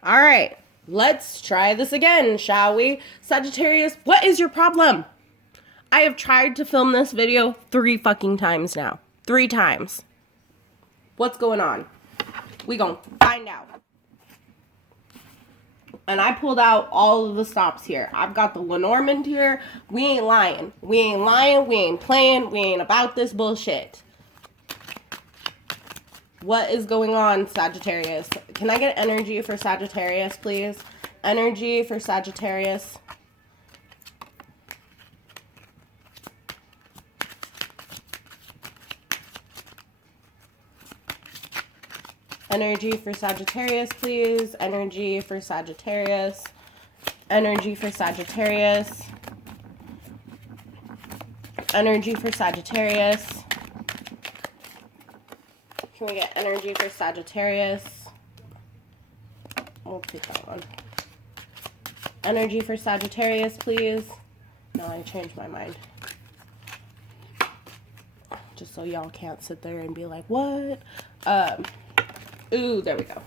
All right, let's try this again, shall we? Sagittarius, what is your problem? I have tried to film this video 3 fucking times now. 3 times. What's going on? We gonna find out. And I pulled out all of the stops here. I've got the Lenormand here. We ain't lying. We ain't lying. We ain't playing. We ain't about this bullshit. What is going on, Sagittarius? Can I get energy for Sagittarius, please? Energy for Sagittarius. Energy for Sagittarius, please. Energy for Sagittarius. Energy for Sagittarius. Energy for Sagittarius. Can we get energy for Sagittarius? We'll take that one. Energy for Sagittarius, please. No, I changed my mind. Just so y'all can't sit there and be like, what? Ooh, there we go.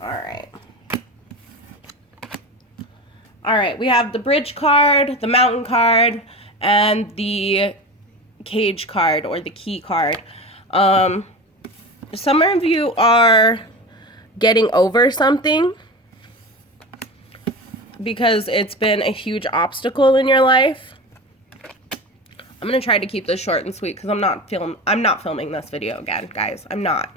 Alright. Alright, we have the bridge card, the mountain card, and the cage card, or the key card. Some of you are getting over something because it's been a huge obstacle in your life. I'm going to try to keep this short and sweet because I'm not filming this video again, guys. I'm not.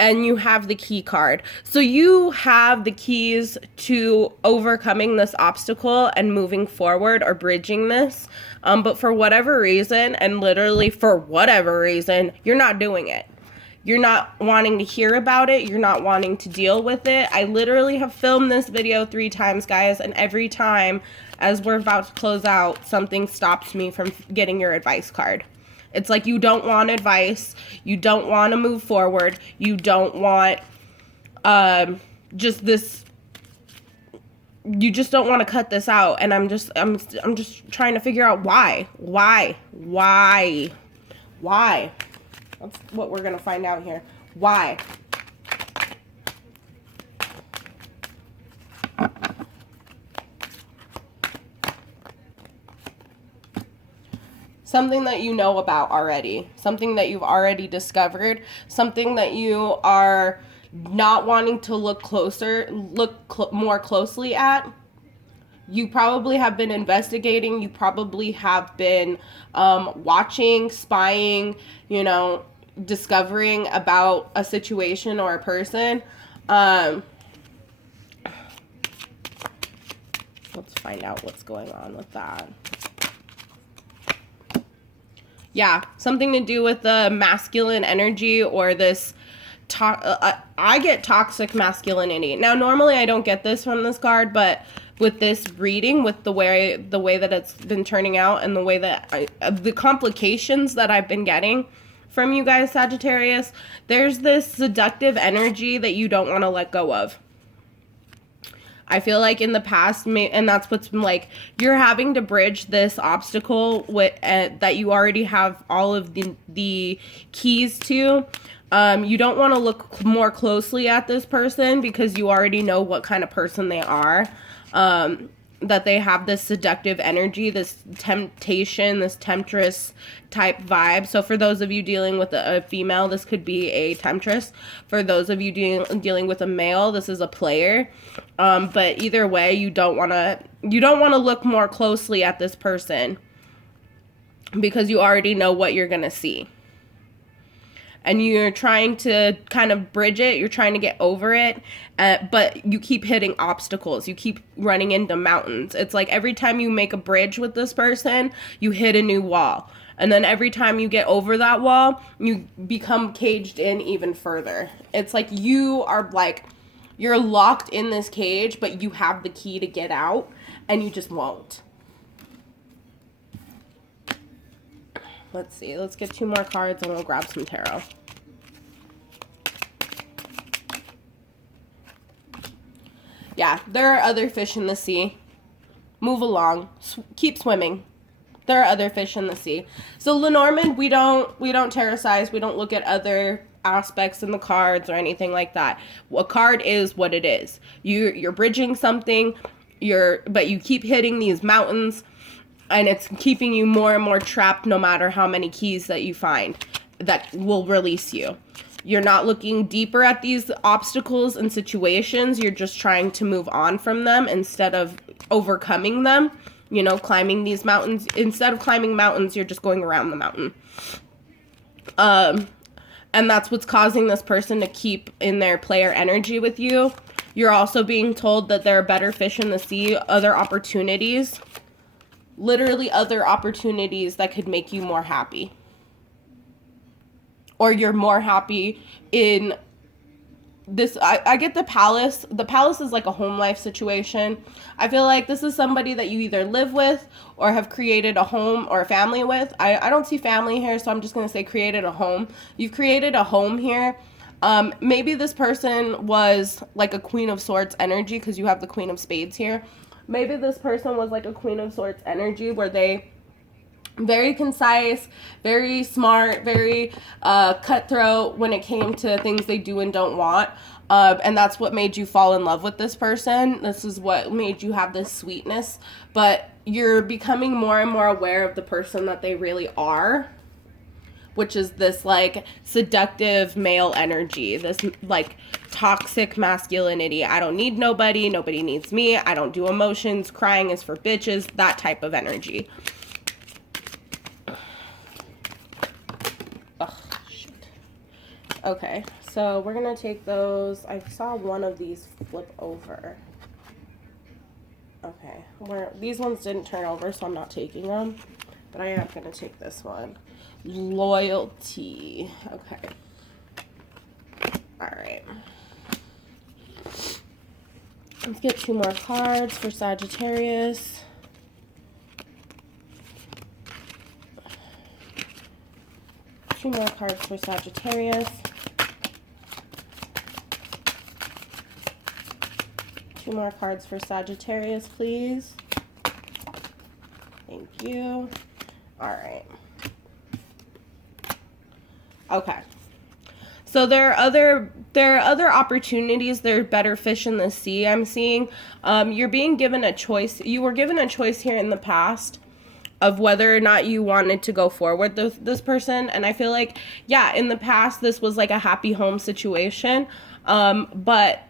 And you have the key card. So you have the keys to overcoming this obstacle and moving forward or bridging this. But for whatever reason, and literally for whatever reason, you're not doing it. You're not wanting to hear about it. You're not wanting to deal with it. I literally have filmed this video 3 times, guys. And every time, as we're about to close out, something stops me from getting your advice card. It's like you don't want advice. You don't want to move forward. You don't want just this. You just don't want to cut this out. And I'm just trying to figure out why. That's what we're gonna find out here. Why? Something that you know about already, something that you've already discovered, something that you are not wanting to look more closely at. You probably have been investigating, you probably have been watching, spying, you know, discovering about a situation or a person. Let's find out what's going on with that. Yeah, something to do with the masculine energy or this I get toxic masculinity. Now, normally I don't get this from this card, but with this reading, with the way that it's been turning out and the way that the complications that I've been getting from you guys, Sagittarius, there's this seductive energy that you don't want to let go of. I feel like in the past, and that's what's been like, you're having to bridge this obstacle with that you already have all of the keys to. You don't want to look more closely at this person because you already know what kind of person they are. That they have this seductive energy, this temptation, this temptress type vibe. So for those of you dealing with a female, this could be a temptress. For those of you dealing with a male, this is a player. But either way, you don't want to look more closely at this person because you already know what you're going to see. And you're trying to kind of bridge it. You're trying to get over it. But you keep hitting obstacles. You keep running into mountains. It's like every time you make a bridge with this person, you hit a new wall. And then every time you get over that wall, you become caged in even further. It's like you're locked in this cage, but you have the key to get out, and you just won't. Let's see. Let's get 2 more cards, and we'll grab some tarot. Yeah, there are other fish in the sea. Move along. Keep swimming. There are other fish in the sea. So Lenormand, we don't terrorize. We don't look at other aspects in the cards or anything like that. A card is what it is. You're bridging something, but you keep hitting these mountains, and it's keeping you more and more trapped no matter how many keys that you find that will release you. You're not looking deeper at these obstacles and situations. You're just trying to move on from them instead of overcoming them. You know, climbing these mountains. Instead of climbing mountains, you're just going around the mountain. And that's what's causing this person to keep in their player energy with you. You're also being told that there are better fish in the sea, other opportunities. Literally other opportunities that could make you more happy. Or you're more happy in this. I get the palace. The palace is like a home life situation. I feel like this is somebody that you either live with or have created a home or a family with. I don't see family here, so I'm just going to say created a home. You've created a home here. Maybe this person was like a Queen of Swords energy because you have the Queen of Spades here. Maybe this person was like a Queen of Swords energy where they very concise, very smart, very cutthroat when it came to things they do and don't want. And that's what made you fall in love with this person. This is what made you have this sweetness. But you're becoming more and more aware of the person that they really are, which is this like seductive male energy, this like toxic masculinity. I don't need nobody. Nobody needs me. I don't do emotions. Crying is for bitches. That type of energy. Okay, so we're going to take those. I saw one of these flip over. Okay, these ones didn't turn over, so I'm not taking them. But I am going to take this one. Loyalty. Okay. All right. Let's get 2 more cards for Sagittarius. Two more cards for Sagittarius. 2 more cards for Sagittarius, please. Thank you. All right. Okay. So there are other opportunities. There are better fish in the sea, I'm seeing. You're being given a choice. You were given a choice here in the past of whether or not you wanted to go forward with this person. And I feel like, yeah, in the past, this was like a happy home situation. But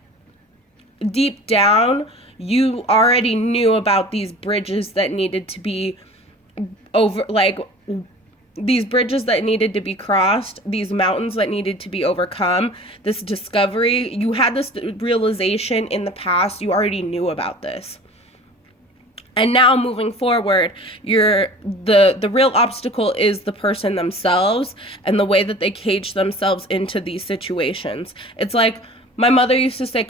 deep down, you already knew about these bridges that needed to be these bridges that needed to be crossed, these mountains that needed to be overcome, this discovery. You had this realization in the past. You already knew about this. And now moving forward, the real obstacle is the person themselves and the way that they cage themselves into these situations. It's like my mother used to say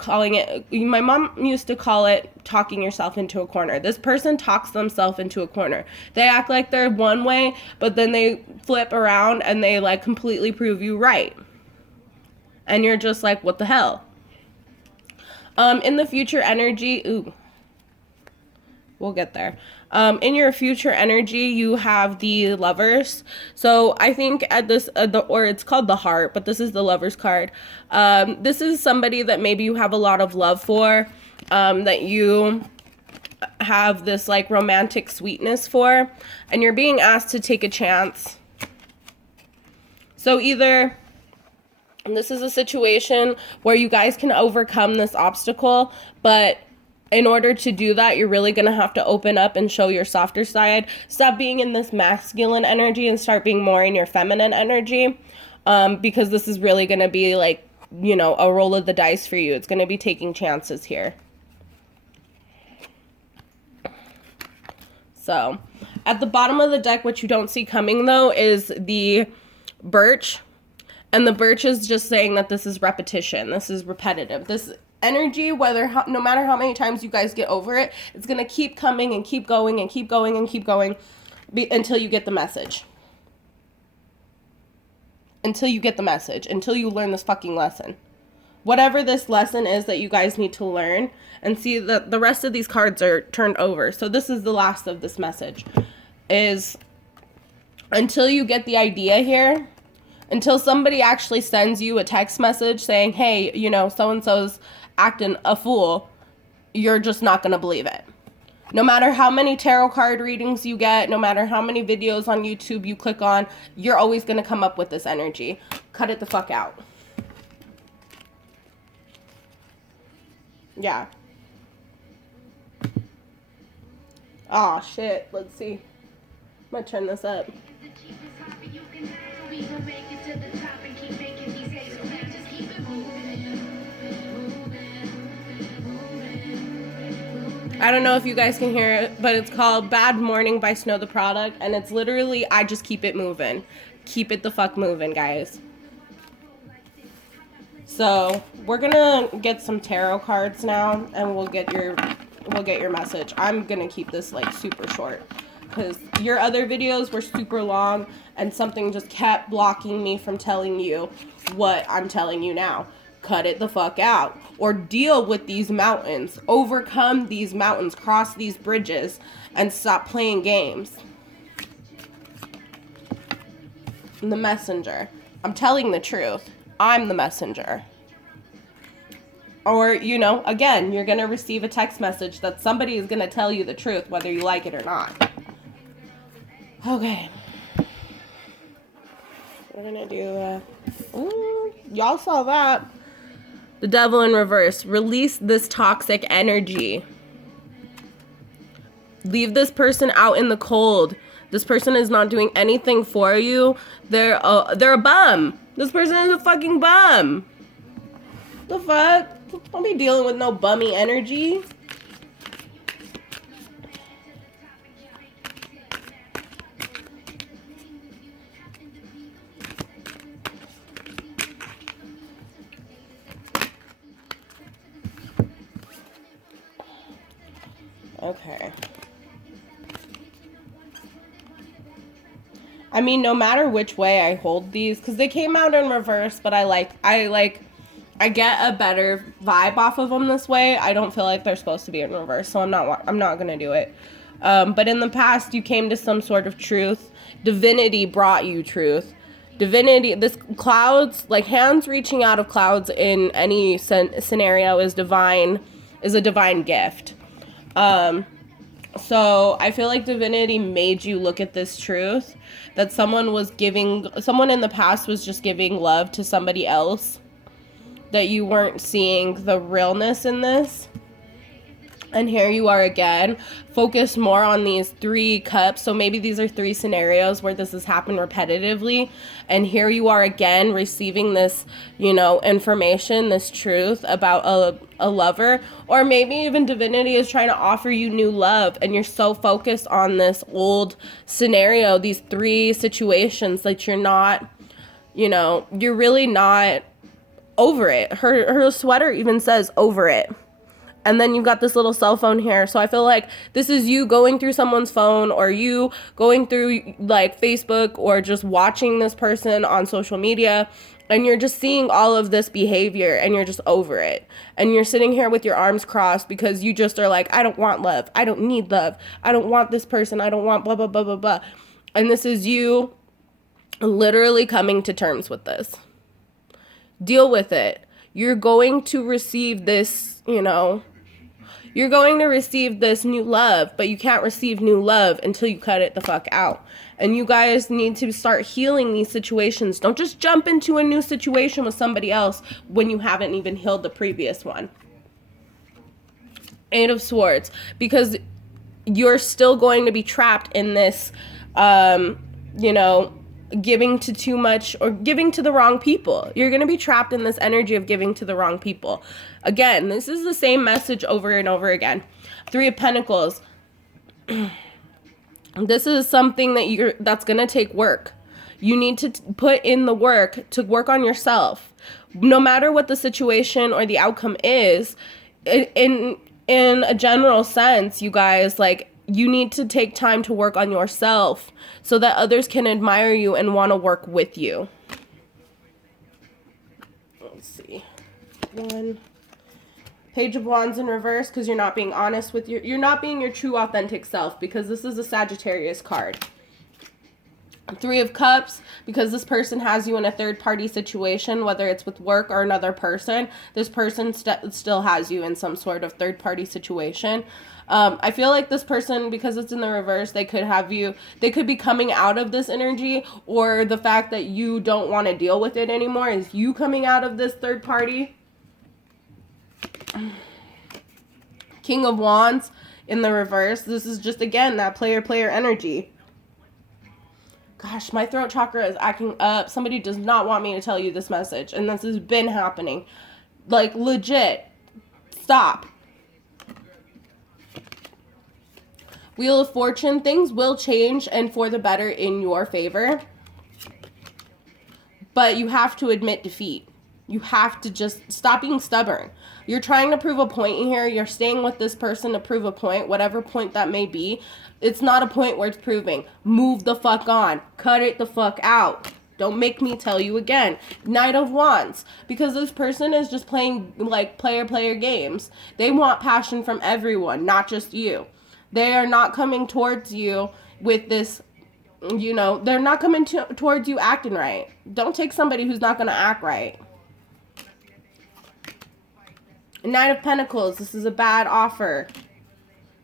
my mom used to call it talking yourself into a corner. This person talks themselves into a corner. They act like they're one way, but then they flip around and they like completely prove you right. And you're just like, what the hell? In the future energy, we'll get there. In your future energy, you have the Lovers. So I think at this, or it's called the Heart, but this is the Lovers card. This is somebody that maybe you have a lot of love for, that you have this like romantic sweetness for, and you're being asked to take a chance. So either this is a situation where you guys can overcome this obstacle, but in order to do that, you're really going to have to open up and show your softer side. Stop being in this masculine energy and start being more in your feminine energy, because this is really going to be like, you know, a roll of the dice for you. It's going to be taking chances here. So at the bottom of the deck, what you don't see coming, though, is the Birch. And the Birch is just saying that this is repetition. This is repetitive. This energy, no matter how many times you guys get over it, it's going to keep coming and keep going and keep going and keep going until you get the message. Until you get the message. Until you learn this fucking lesson. Whatever this lesson is that you guys need to learn. And see, the rest of these cards are turned over. So this is the last of this message. Is until you get the idea here, Until somebody actually sends you a text message saying, hey, you know, so-and-so's acting a fool, you're just not going to believe it. No matter how many tarot card readings you get, no matter how many videos on YouTube you click on, you're always going to come up with this energy. Cut it the fuck out. Yeah. Oh, shit. Let's see. I'm going to turn this up. I don't know if you guys can hear it, but it's called Bad Morning by Snow the Product, and it's literally, I just keep it moving. Keep it the fuck moving, guys. So, we're gonna get some tarot cards now, and we'll get your message. I'm gonna keep this, like, super short, because your other videos were super long, and something just kept blocking me from telling you what I'm telling you now. Cut it the fuck out, or deal with these mountains, overcome these mountains, cross these bridges, and stop playing games. I'm the messenger. I'm telling the truth. I'm the messenger. Or, you know, again, you're going to receive a text message that somebody is going to tell you the truth, whether you like it or not. Okay. We're going to do, y'all saw that. The Devil in reverse. Release this toxic energy. Leave this person out in the cold. This person is not doing anything for you. They're a bum. This person is a fucking bum. The fuck? Don't be dealing with no bummy energy. Okay. I mean, no matter which way I hold these, because they came out in reverse, but I get a better vibe off of them this way. I don't feel like they're supposed to be in reverse, so I'm not gonna do it. But in the past, you came to some sort of truth. Divinity brought you truth. Divinity, this clouds, like hands reaching out of clouds in any scenario is a divine gift. So I feel like divinity made you look at this truth that someone in the past was just giving love to somebody else, that you weren't seeing the realness in this. And here you are again, focus more on these 3 cups. So maybe these are 3 scenarios where this has happened repetitively. And here you are again, receiving this, you know, information, this truth about a lover. Or maybe even divinity is trying to offer you new love. And you're so focused on this old scenario, these 3 situations, that you're not, you know, you're really not over it. Her sweater even says over it. And then you've got this little cell phone here. So I feel like this is you going through someone's phone, or you going through like Facebook, or just watching this person on social media, and you're just seeing all of this behavior and you're just over it. And you're sitting here with your arms crossed because you just are like, I don't want love. I don't need love. I don't want this person. I don't want blah, blah, blah, blah, blah. And this is you literally coming to terms with this. Deal with it. You're going to receive this, you know, you're going to receive this new love, but you can't receive new love until you cut it the fuck out. And you guys need to start healing these situations. Don't just jump into a new situation with somebody else when you haven't even healed the previous one. 8 of Swords, because you're still going to be trapped in this, you know, giving to too much or giving to the wrong people. You're going to be trapped in this energy of giving to the wrong people. Again, this is the same message over and over again. 3 of Pentacles. This is something that's going to take work. You need to put in the work to work on yourself. No matter what the situation or the outcome is, in a general sense, you guys, like, you need to take time to work on yourself so that others can admire you and want to work with you. Let's see. 1. Page of Wands in reverse, because you're not being honest with you're not being your true authentic self, because this is a Sagittarius card. Three of Cups, because this person has you in a third-party situation, whether it's with work or another person. This person still has you in some sort of third-party situation. I feel like this person, because it's in the reverse, they could be coming out of this energy, or the fact that you don't want to deal with it anymore is you coming out of this third party. King of Wands in the reverse. This is just, again, that player energy. Gosh, my throat chakra is acting up. Somebody does not want me to tell you this message, and this has been happening. Like, legit. Stop. Wheel of Fortune. Things will change and for the better in your favor. But you have to admit defeat. You have to just stop being stubborn. You're trying to prove a point here. You're staying with this person to prove a point, whatever point that may be. It's not a point worth proving. Move the fuck on. Cut it the fuck out. Don't make me tell you again. Knight of Wands. Because this person is just playing like player games. They want passion from everyone, not just you. They are not coming towards you with this, you know, they're not coming towards you acting right. Don't take somebody who's not going to act right. Knight of Pentacles. This is a bad offer.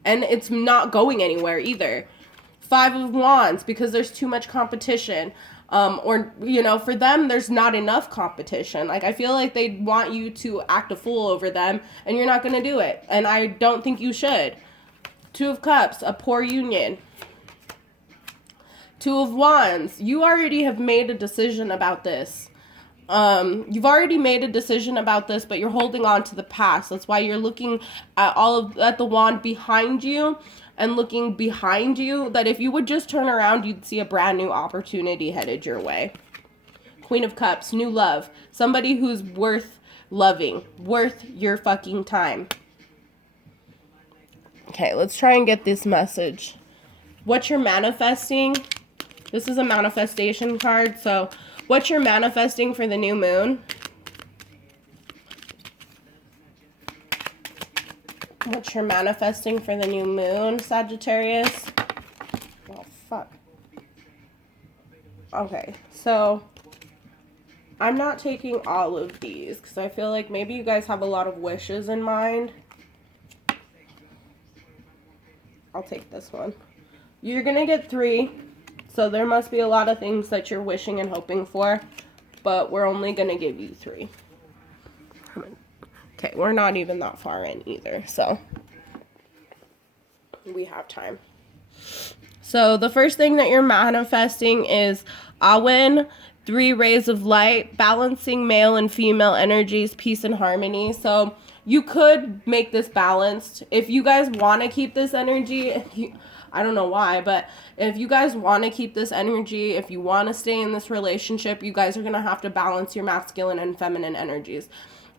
And it's not going anywhere either. Five of Wands, because there's too much competition. Or, you know, for them, there's not enough competition. Like, I feel like they want you to act a fool over them, and you're not going to do it. And I don't think you should. Two of Cups, a poor union. Two of Wands, you already have made a decision about this. You've already made a decision about this, but you're holding on to the past. That's why you're looking at the wand behind you and looking behind you, that if you would just turn around, you'd see a brand new opportunity headed your way. Queen of Cups, new love. Somebody who's worth loving, worth your fucking time. Okay, let's try and get this message. What you're manifesting. This is a manifestation card, so what you're manifesting for the new moon. What you're manifesting for the new moon, Sagittarius. Oh, fuck. Okay, so I'm not taking all of these because I feel like maybe you guys have a lot of wishes in mind. I'll take this one. You're going to get 3. So there must be a lot of things that you're wishing and hoping for. But we're only going to give you 3. Okay, we're not even that far in either. So we have time. So the first thing that you're manifesting is Awen, 3 rays of light, balancing male and female energies, peace and harmony. So you could make this balanced. If you guys want to keep this energy, I don't know why, but if you guys want to keep this energy, if you want to stay in this relationship, you guys are going to have to balance your masculine and feminine energies.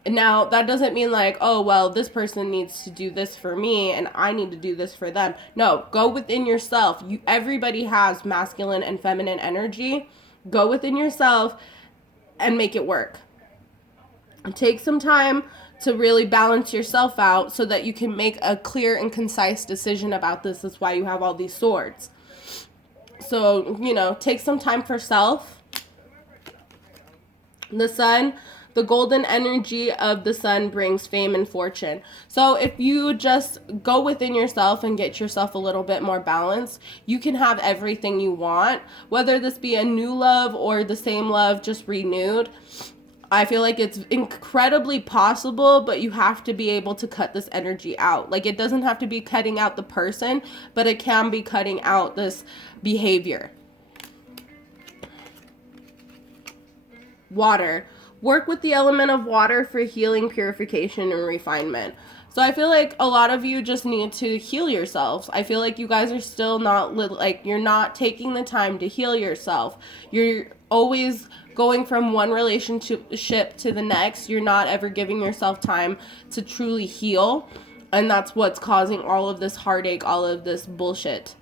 Now, that doesn't mean like, oh, well, this person needs to do this for me and I need to do this for them. No, go within yourself. Everybody has masculine and feminine energy. Go within yourself and make it work. Take some time to really balance yourself out so that you can make a clear and concise decision about this. That's why you have all these swords. So, you know, take some time for self. The Sun, the golden energy of the Sun brings fame and fortune. So if you just go within yourself and get yourself a little bit more balanced, you can have everything you want, whether this be a new love or the same love just renewed. I feel like it's incredibly possible, but you have to be able to cut this energy out. Like, it doesn't have to be cutting out the person, but it can be cutting out this behavior. Water. Work with the element of water for healing, purification, and refinement. So I feel like a lot of you just need to heal yourselves. I feel like you guys are still not, like, you're not taking the time to heal yourself. You're always going from one relationship to the next. You're not ever giving yourself time to truly heal. And that's what's causing all of this heartache, all of this bullshit.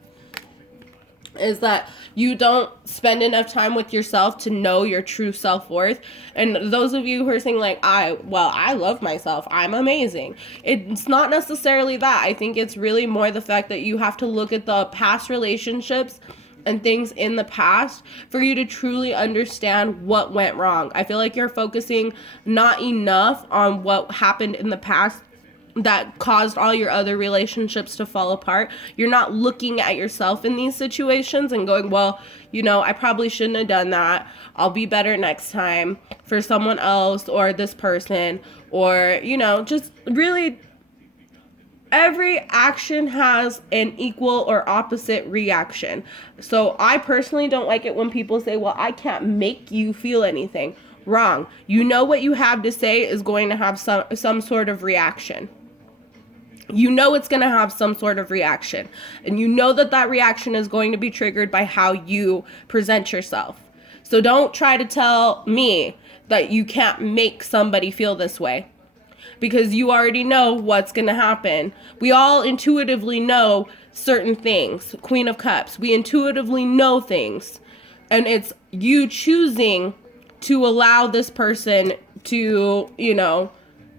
Is that you don't spend enough time with yourself to know your true self-worth. And those of you who are saying like, I love myself, I'm amazing. It's not necessarily that. I think it's really more the fact that you have to look at the past relationships and things in the past for you to truly understand what went wrong. I feel like you're focusing not enough on what happened in the past that caused all your other relationships to fall apart. You're not looking at yourself in these situations and going, well, you know, I probably shouldn't have done that. I'll be better next time for someone else or this person, or, you know, just really every action has an equal or opposite reaction. So I personally don't like it when people say, well, I can't make you feel anything. Wrong. You know what you have to say is going to have some sort of reaction. You know it's going to have some sort of reaction. And you know that that reaction is going to be triggered by how you present yourself. So don't try to tell me that you can't make somebody feel this way, because you already know what's going to happen. We all intuitively know certain things. Queen of Cups. We intuitively know things. And it's you choosing to allow this person to, you know,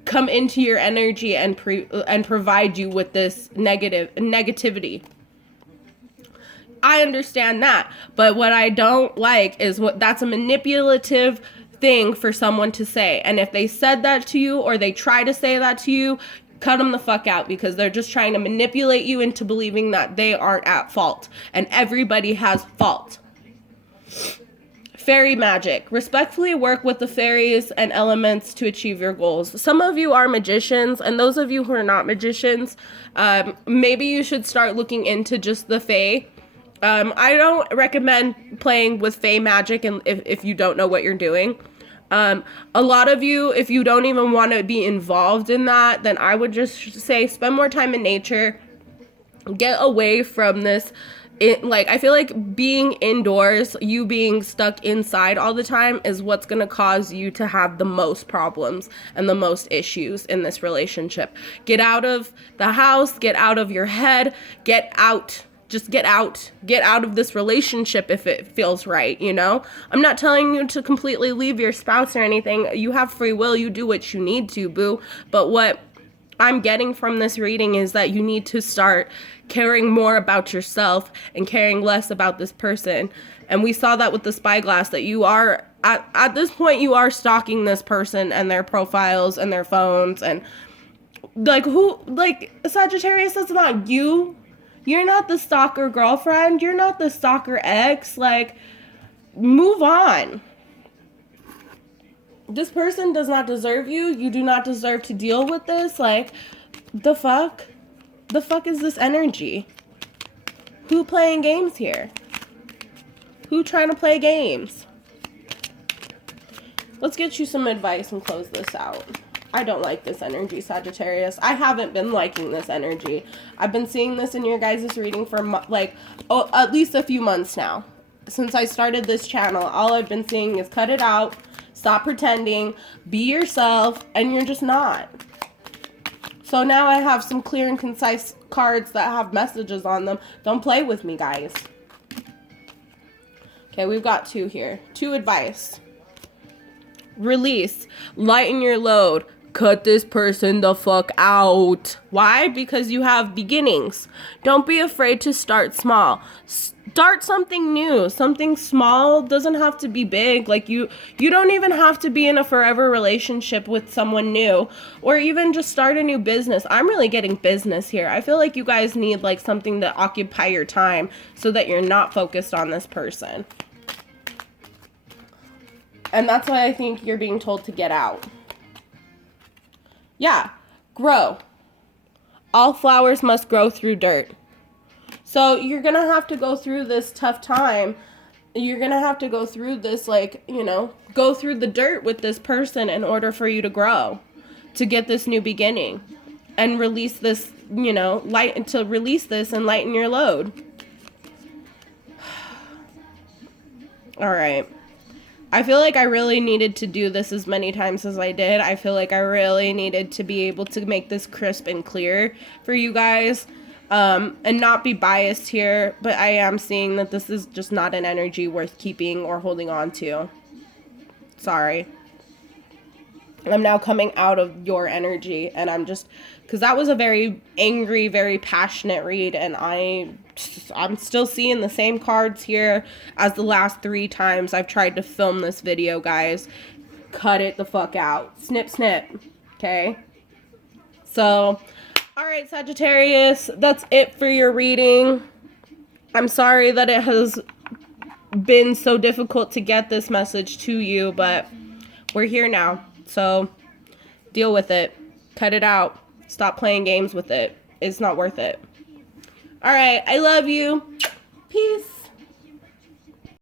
come into your energy and provide you with this negativity. I understand that. But what I don't like is that's a manipulative thing for someone to say. And if they said that to you, or they try to say that to you, cut them the fuck out, because they're just trying to manipulate you into believing that they aren't at fault. And everybody has fault. Fairy magic. Respectfully work with the fairies and elements to achieve your goals. Some of you are magicians, and those of you who are not magicians, maybe you should start looking into just the fae. I don't recommend playing with fae magic and if you don't know what you're doing. A lot of you, if you don't even want to be involved in that, then I would just say spend more time in nature. Get away from this. I feel like being indoors, you being stuck inside all the time is what's going to cause you to have the most problems and the most issues in this relationship. Get out of the house, get out of your head, get out. Just get out of this relationship if it feels right, you know? I'm not telling you to completely leave your spouse or anything. You have free will. You do what you need to, boo. But what I'm getting from this reading is that you need to start caring more about yourself and caring less about this person. And we saw that with the spyglass, that you are, at this point, you are stalking this person and their profiles and their phones. And, Sagittarius, that's not you. You're not the stalker girlfriend. You're not the stalker ex. Move on. This person does not deserve you. You do not deserve to deal with this. The fuck? The fuck is this energy? Who playing games here? Who trying to play games? Let's get you some advice and close this out. I don't like this energy, Sagittarius. I haven't been liking this energy. I've been seeing this in your guys' reading for at least a few months now. Since I started this channel, all I've been seeing is cut it out, stop pretending, be yourself, and you're just not. So now I have some clear and concise cards that have messages on them. Don't play with me, guys. Okay, we've got two here. Two advice. Release. Lighten your load. Cut this person the fuck out. Why? Because you have beginnings. Don't be afraid to start small. Start something new. Something small. Doesn't have to be big. You don't even have to be in a forever relationship with someone new, or even just start a new business. I'm really getting business here. I feel like you guys need something to occupy your time so that you're not focused on this person. And that's why I think you're being told to get out. Yeah, grow. All flowers must grow through dirt. So you're going to have to go through this tough time. You're going to have to go through this, go through the dirt with this person in order for you to grow, to get this new beginning and release this, release this and lighten your load. All right. I feel like I really needed to do this as many times as I did. I feel like I really needed to be able to make this crisp and clear for you guys, and not be biased here, but I am seeing that this is just not an energy worth keeping or holding on to. Sorry. I'm now coming out of your energy, and I'm just, because that was a very angry, very passionate read, and I'm still seeing the same cards here as the last 3 times I've tried to film this video, guys. Cut it the fuck out. Snip, snip. Okay? So, alright, Sagittarius, that's it for your reading. I'm sorry that it has been so difficult to get this message to you, but we're here now. So, deal with it. Cut it out. Stop playing games with it. It's not worth it. Alright, I love you. Peace.